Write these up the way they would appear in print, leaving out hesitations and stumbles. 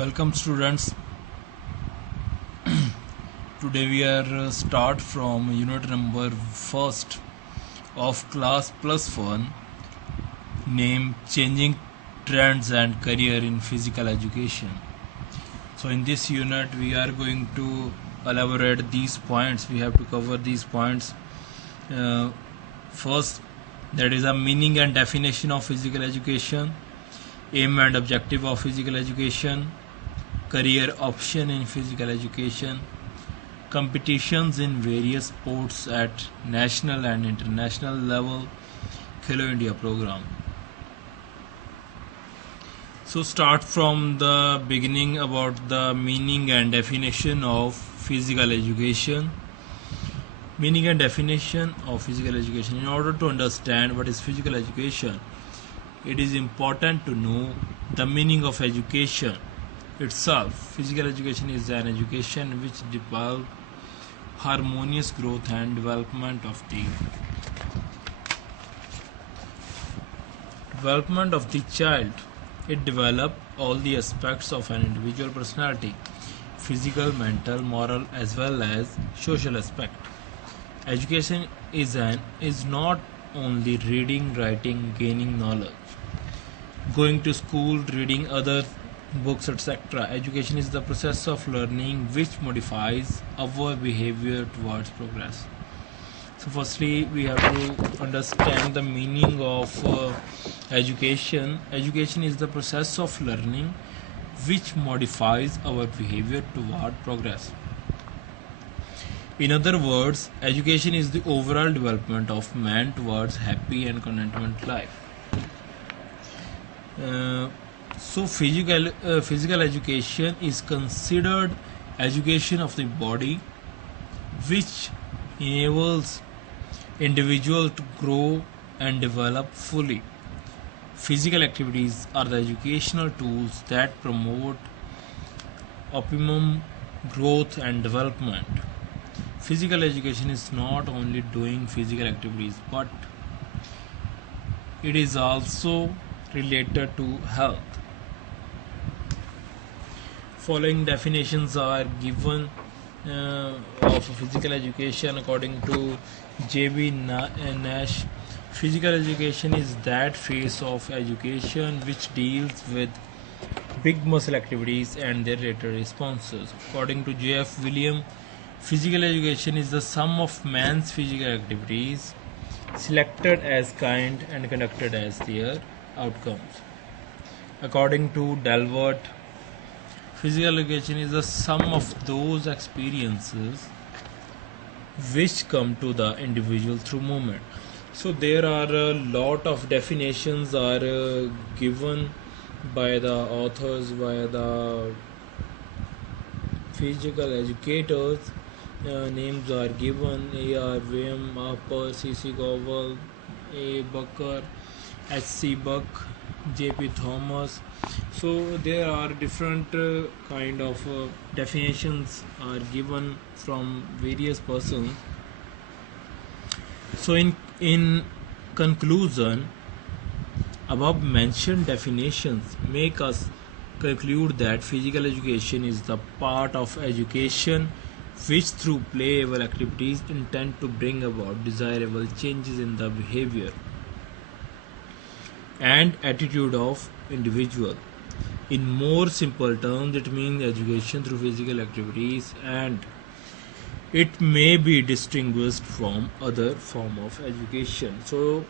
Welcome students. Today we are start from unit number first of class +1 named Changing Trends and Career in Physical Education. So in this unit we are going to elaborate these points. We have to cover these points. First, that is a meaning and definition of physical education, aim and objective of physical education, career option in physical education, competitions in various sports at national and international level, Khelo India program. So start from the beginning about the meaning and definition of physical education. Meaning and definition of physical education. In order to understand what is physical education, it is important to know the meaning of education itself. Physical education is an education which develops harmonious growth and development of the child. It develops all the aspects of an individual personality, physical, mental, moral, as well as social aspect. Education is not only reading, writing, gaining knowledge, going to school, reading other books, etc. Education is the process of learning which modifies our behavior towards progress. So firstly, we have to understand the meaning of education. Education is the process of learning which modifies our behavior toward progress. In other words, education is the overall development of man towards happy and contented life. So physical education is considered education of the body which enables individual to grow and develop fully. Physical activities are the educational tools that promote optimum growth and development. Physical education is not only doing physical activities, but it is also related to health. Following definitions are given of physical education according to J.B. Nash. Physical education is that phase of education which deals with big muscle activities and their related responses. According to J.F. Williams, physical education is the sum of man's physical activities selected as kind and conducted as their outcomes. According to Delvert, physical education is the sum of those experiences which come to the individual through movement. So there are a lot of definitions are given by the authors, by the physical educators. Names are given: A.R. William, Harper, C.C. Gowell, A. Bucker, H.C. Buck, J.P. Thomas. So there are different kind of definitions are given from various persons. So in conclusion, above mentioned definitions make us conclude that physical education is the part of education which through playable activities intend to bring about desirable changes in the behavior and attitude of individual. In more simple terms, it means education through physical activities, and it may be distinguished from other form of education. So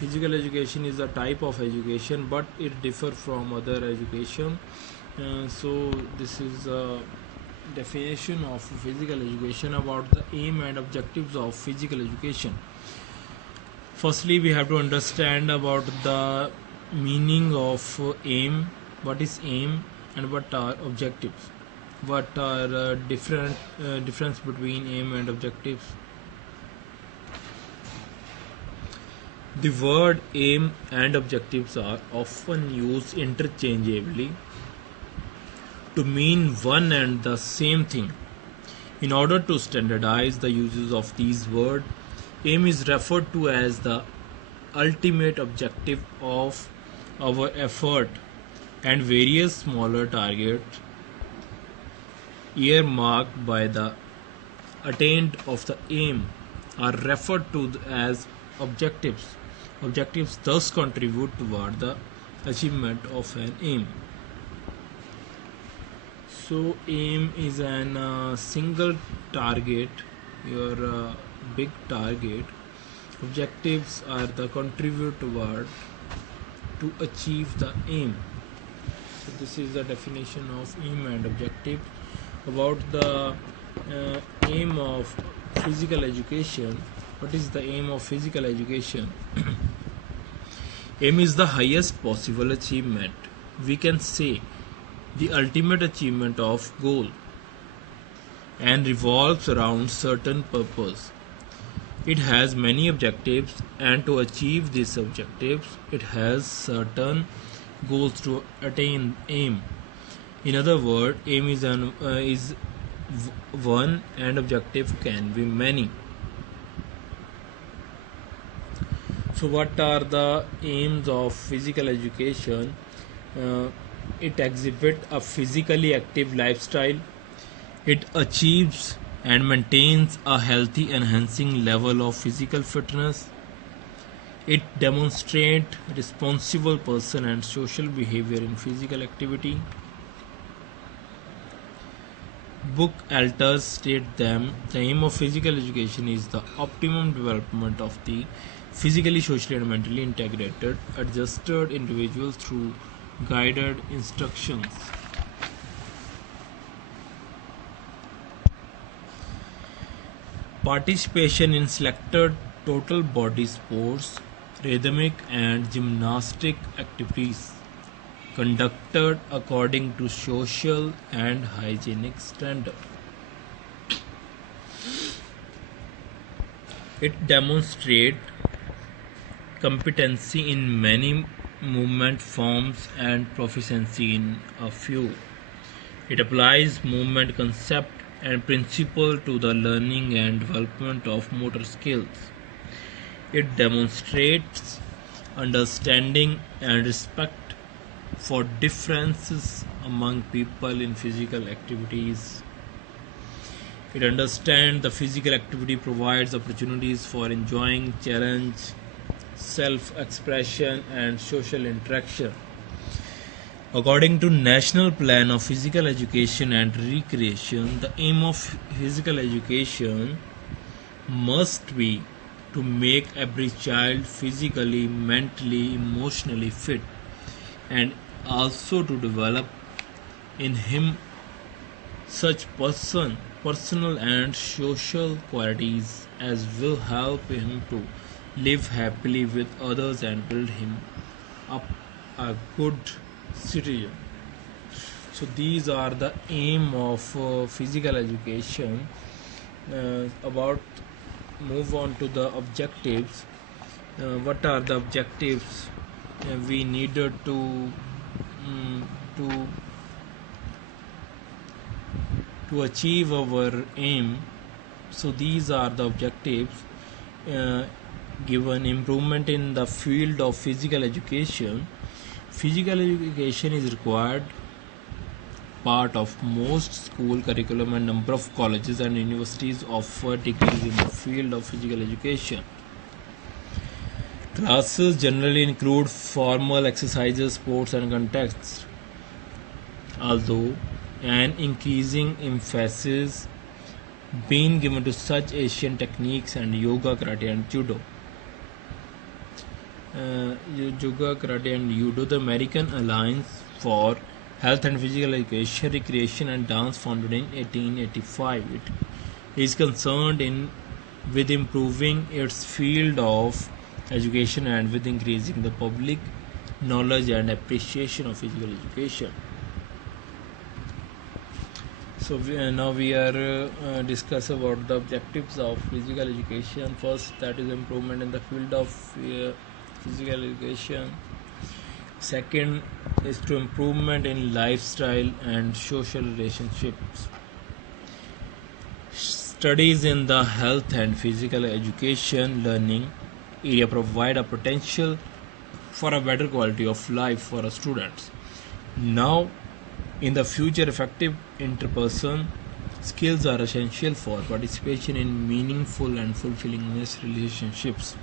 physical education is a type of education, but it differs from other education. So this is a definition of physical education. About the aim and objectives of physical education. Firstly, we have to understand about the meaning of aim. What is aim and what are objectives? What are difference between aim and objectives? The word aim and objectives are often used interchangeably to mean one and the same thing. In order to standardize the uses of these words, aim is referred to as the ultimate objective of our effort and various smaller targets earmarked by the attainment of the aim are referred to as objectives. Objectives thus contribute toward the achievement of an aim. So, aim is an single target, your big target. Objectives are the contribute toward to achieve the aim. So, this is the definition of aim and objective. About the aim of physical education. What is the aim of physical education? Aim is the highest possible achievement. We can say the ultimate achievement of goal and revolves around certain purpose. It has many objectives, and to achieve these objectives it has certain goals to attain aim. In other words, aim is one and objective can be many. So what are the aims of physical education? It exhibits a physically active lifestyle. It achieves and maintains a healthy enhancing level of physical fitness. It demonstrates responsible person and social behavior in physical activity. Book alters state them the aim of physical education is the optimum development of the physically, socially and mentally integrated, adjusted individuals through guided instructions. Participation in selected total body sports, rhythmic and gymnastic activities conducted according to social and hygienic standards. It demonstrates competency in many movement forms and proficiency in a few. It applies movement concept and principle to the learning and development of motor skills. It demonstrates understanding and respect for differences among people in physical activities. It understands the physical activity provides opportunities for enjoying challenge, self-expression and social interaction. According to National Plan of Physical Education and Recreation, the aim of physical education must be to make every child physically, mentally, emotionally fit, and also to develop in him such personal and social qualities as will help him to live happily with others and build him up a good citizen. So these are the aim of physical education. About move on to the objectives. What are the objectives we needed to to achieve our aim? So these are the objectives given. Improvement in the field of physical education. Physical education is required part of most school curriculum, and number of colleges and universities offer degrees in the field of physical education. Classes generally include formal exercises, sports and contests, although an increasing emphasis being given to such Asian techniques and yoga, karate and judo. Yoga, karate and judo. The American Alliance for Health and Physical Education, Recreation and Dance, founded in 1885, it is concerned with improving its field of education and with increasing the public knowledge and appreciation of physical education. So now we are discuss about the objectives of physical education. First, that is improvement in the field of physical education. Second is to improvement in lifestyle and social relationships. Studies in the health and physical education learning area provide a potential for a better quality of life for our students. Now, in the future, effective interperson skills are essential for participation in meaningful and fulfilling relationships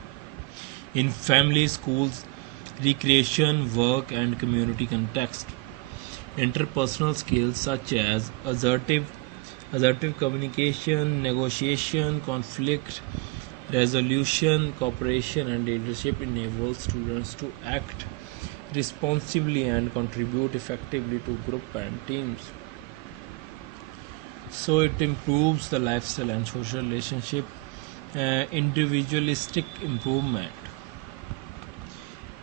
in family, schools, recreation, work, and community context. Interpersonal skills such as assertive communication, negotiation, conflict resolution, cooperation, and leadership enable students to act responsibly and contribute effectively to group and teams. So it improves the lifestyle and social relationship, individualistic improvement.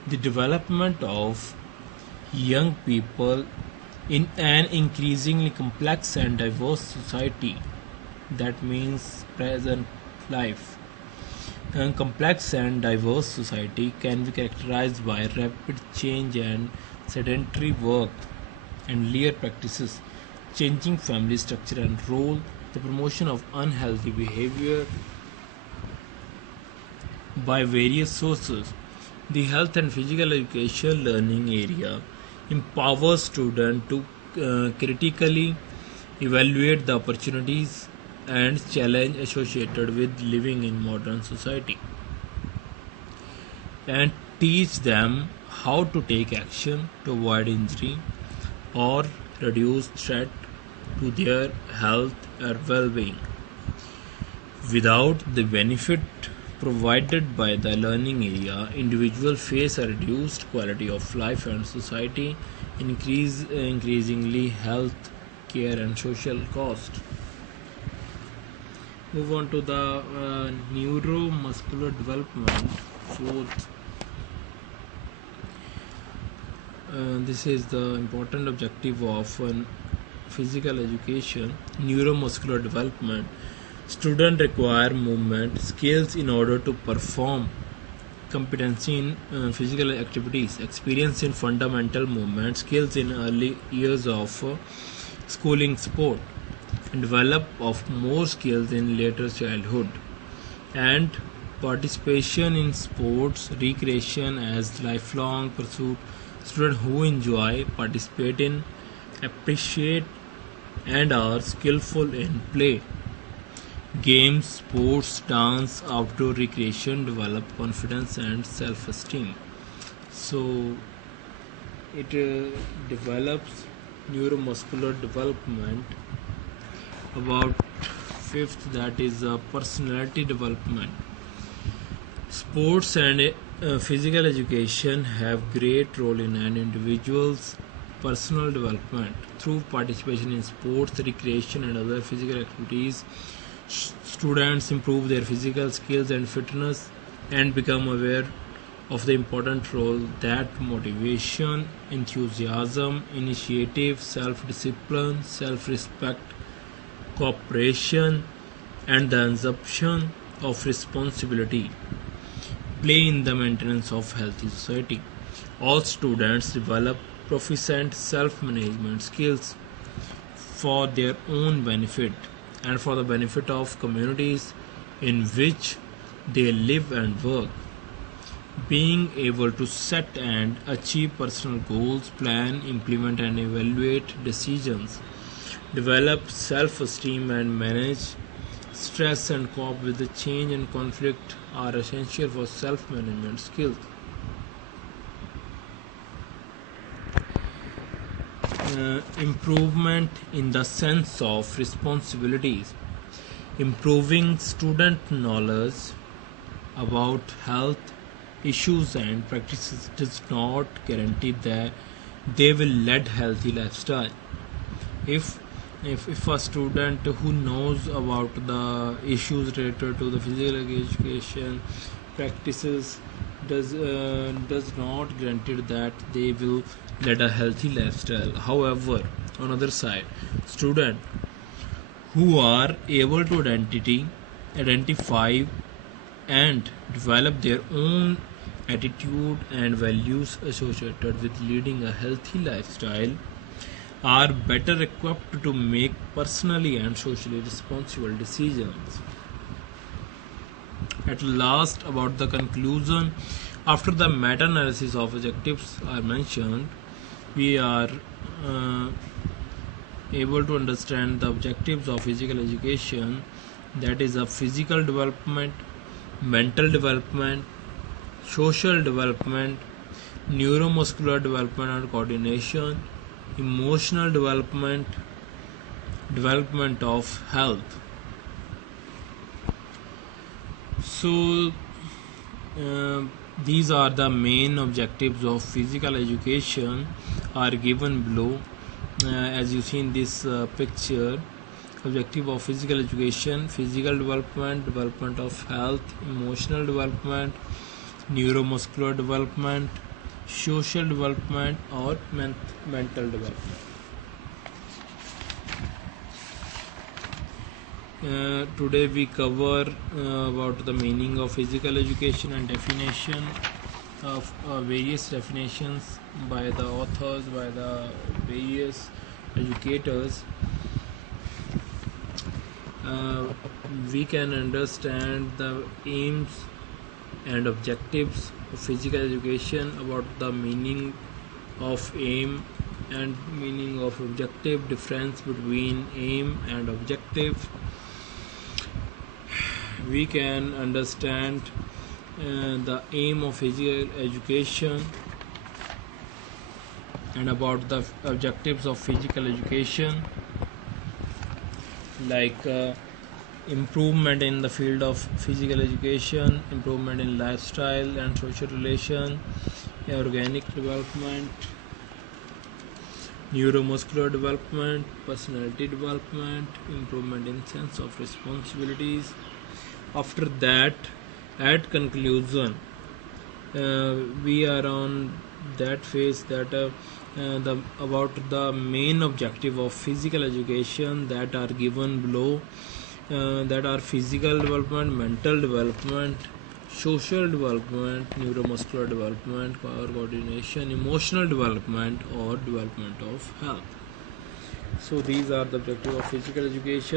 The development of young people in an increasingly complex and diverse society, that means present life. A complex and diverse society can be characterized by rapid change and sedentary work and leisure practices, changing family structure and role, the promotion of unhealthy behavior by various sources. The health and physical education learning area empowers students to critically evaluate the opportunities and challenge associated with living in modern society and teach them how to take action to avoid injury or reduce threat to their health or well-being. Without the benefit provided by the learning area, individuals face a reduced quality of life and society increasingly health care and social cost. Move on to the neuromuscular development. Fourth, this is the important objective of physical education. Neuromuscular development. Students require movement skills in order to perform competency in physical activities, experience in fundamental movement skills in early years of schooling sport, and develop of more skills in later childhood, and participation in sports recreation as lifelong pursuit. Students who enjoy, participate in, appreciate, and are skillful in play, games, sports, dance, outdoor recreation develop confidence and self-esteem. So it develops neuromuscular development. About fifth, that is personality development. Sports and physical education have great role in an individual's personal development. Through participation in sports, recreation, and other physical activities, students improve their physical skills and fitness and become aware of the important role that motivation, enthusiasm, initiative, self-discipline, self-respect, cooperation, and the assumption of responsibility play in the maintenance of healthy society. All students develop proficient self-management skills for their own benefit and for the benefit of communities in which they live and work. Being able to set and achieve personal goals, plan, implement, and evaluate decisions, develop self-esteem, and manage stress and cope with the change and conflict are essential for self-management skills. Improvement in the sense of responsibilities. Improving student knowledge about health issues and practices does not guarantee that they will lead healthy lifestyle. If if a student who knows about the issues related to the physical education practices does not guarantee that they will lead a healthy lifestyle. However, on other side, students who are able to identify and develop their own attitude and values associated with leading a healthy lifestyle are better equipped to make personally and socially responsible decisions. At last, about the conclusion, after the meta-analysis of objectives are mentioned, we are uh, able to understand the objectives of physical education, that is a physical development, mental development, social development, neuromuscular development and coordination, emotional development, development of health. So these are the main objectives of physical education are given below. As you see in this picture, objective of physical education: physical development, development of health, emotional development, neuromuscular development, social development or mental development. Today we cover about the meaning of physical education and definition of various definitions by the authors, by the various educators. We can understand the aims and objectives of physical education, about the meaning of aim and meaning of objective, difference between aim and objective. We can understand the aim of physical education and about the objectives of physical education, like improvement in the field of physical education, improvement in lifestyle and social relation, organic development, neuromuscular development, personality development, improvement in sense of responsibilities. After that, at conclusion, we are on that phase that about the main objective of physical education that are given below, that are physical development, mental development, social development, neuromuscular development or coordination, emotional development or development of health. So these are the objectives of physical education.